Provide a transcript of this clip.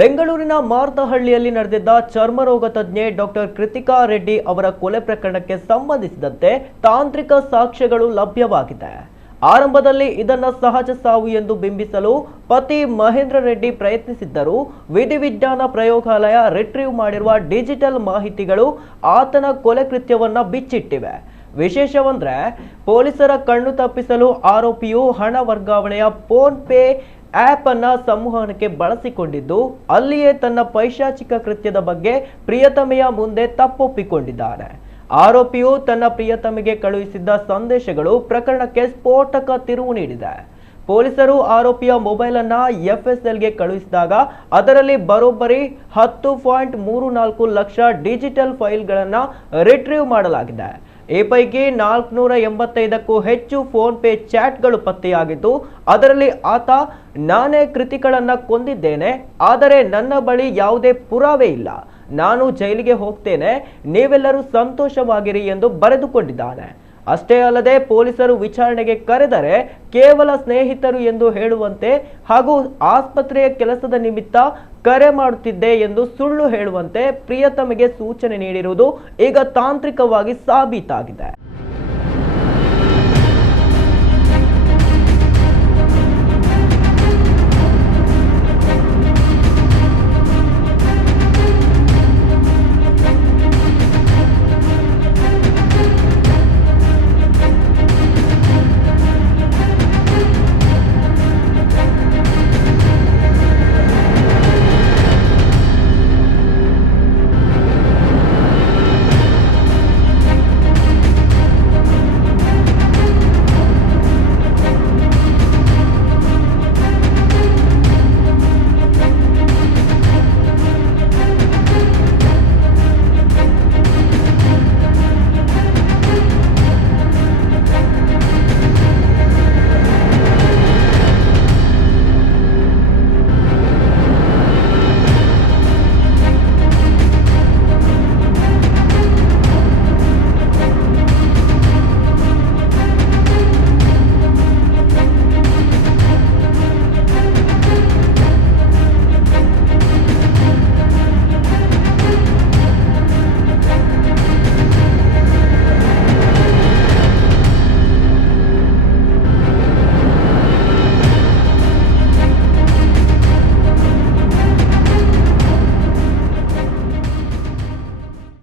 ಬೆಂಗಳೂರಿನ ಮಾರತಹಳ್ಳಿಯಲ್ಲಿ ನಡೆದಿದ್ದ ಚರ್ಮರೋಗ ತಜ್ಞೆ ಡಾಕ್ಟರ್ ಕೃತಿಕಾ ರೆಡ್ಡಿ ಅವರ ಕೊಲೆ ಪ್ರಕರಣಕ್ಕೆ ಸಂಬಂಧಿಸಿದಂತೆ ತಾಂತ್ರಿಕ ಸಾಕ್ಷ್ಯಗಳು ಲಭ್ಯವಾಗಿದೆ. ಆರಂಭದಲ್ಲಿ ಇದನ್ನ ಸಹಜ ಸಾವು ಎಂದು ಬಿಂಬಿಸಲು ಪತಿ ಮಹೇಂದ್ರ ರೆಡ್ಡಿ ಪ್ರಯತ್ನಿಸಿದ್ದರು. ವಿಧಿವಿಜ್ಞಾನ ಪ್ರಯೋಗಾಲಯ ರಿಟ್ರೀವ್ ಮಾಡಿರುವ ಡಿಜಿಟಲ್ ಮಾಹಿತಿಗಳು ಆತನ ಕೊಲೆ ಕೃತ್ಯವನ್ನ ಬಿಚ್ಚಿಟ್ಟಿವೆ. ವಿಶೇಷವೆಂದರೆ ಪೊಲೀಸರ ಕಣ್ಣು ತಪ್ಪಿಸಲು ಆರೋಪಿಯು ಹಣ ವರ್ಗಾವಣೆಯ ಫೋನ್ ಪೇ ಆಪ್ ಅನ್ನ ಸಂವಹನಕ್ಕೆ ಬಳಸಿಕೊಂಡಿದ್ದು, ಅಲ್ಲಿಯೇ ತನ್ನ ಪೈಶಾಚಿಕ ಕೃತ್ಯದ ಬಗ್ಗೆ ಪ್ರಿಯತಮೆಯ ಮುಂದೆ ತಪ್ಪೊಪ್ಪಿಕೊಂಡಿದ್ದಾನೆ. ಆರೋಪಿಯು ತನ್ನ ಪ್ರಿಯತಮೆಗೆ ಕಳುಹಿಸಿದ್ದ ಸಂದೇಶಗಳು ಪ್ರಕರಣಕ್ಕೆ ಸ್ಫೋಟಕ ತಿರುವು ನೀಡಿದೆ. ಪೊಲೀಸರು ಆರೋಪಿಯ ಮೊಬೈಲ್ ಅನ್ನ ಎಫ್ಎಸ್ಎಲ್ಗೆ ಕಳುಹಿಸಿದಾಗ ಅದರಲ್ಲಿ ಬರೋಬ್ಬರಿ 10.34 ಲಕ್ಷ ಡಿಜಿಟಲ್ ಫೈಲ್ಗಳನ್ನು ರಿಟ್ರೀವ್ ಮಾಡಲಾಗಿದೆ. ಈ ಪೈಕಿ 485ಕ್ಕೂ ಹೆಚ್ಚು ಫೋನ್ ಪೇ ಚಾಟ್ಗಳು ಪತ್ತೆಯಾಗಿದ್ದು, ಅದರಲ್ಲಿ ಆತ ನಾನೇ ಕೃತಿಗಳನ್ನು ಕೊಂದಿದ್ದೇನೆ, ಆದರೆ ನನ್ನ ಬಳಿ ಯಾವುದೇ ಪುರಾವೆ ಇಲ್ಲ, ನಾನು ಜೈಲಿಗೆ ಹೋಗ್ತೇನೆ, ನೀವೆಲ್ಲರೂ ಸಂತೋಷವಾಗಿರಿ ಎಂದು ಬರೆದುಕೊಂಡಿದ್ದಾನೆ. ಅಷ್ಟೇ ಅಲ್ಲದೆ ಪೊಲೀಸರು ವಿಚಾರಣೆಗೆ ಕರೆದರೆ ಕೇವಲ ಸ್ನೇಹಿತರು ಎಂದು ಹೇಳುವಂತೆ ಹಾಗೂ ಆಸ್ಪತ್ರೆಯ ಕೆಲಸದ ನಿಮಿತ್ತ ಕರೆ ಮಾಡುತ್ತಿದ್ದೆ ಎಂದು ಸುಳ್ಳು ಹೇಳುವಂತೆ ಪ್ರಿಯತಮೆಗೆ ಸೂಚನೆ ನೀಡಿರುವುದು ಈಗ ತಾಂತ್ರಿಕವಾಗಿ ಸಾಬೀತಾಗಿದೆ.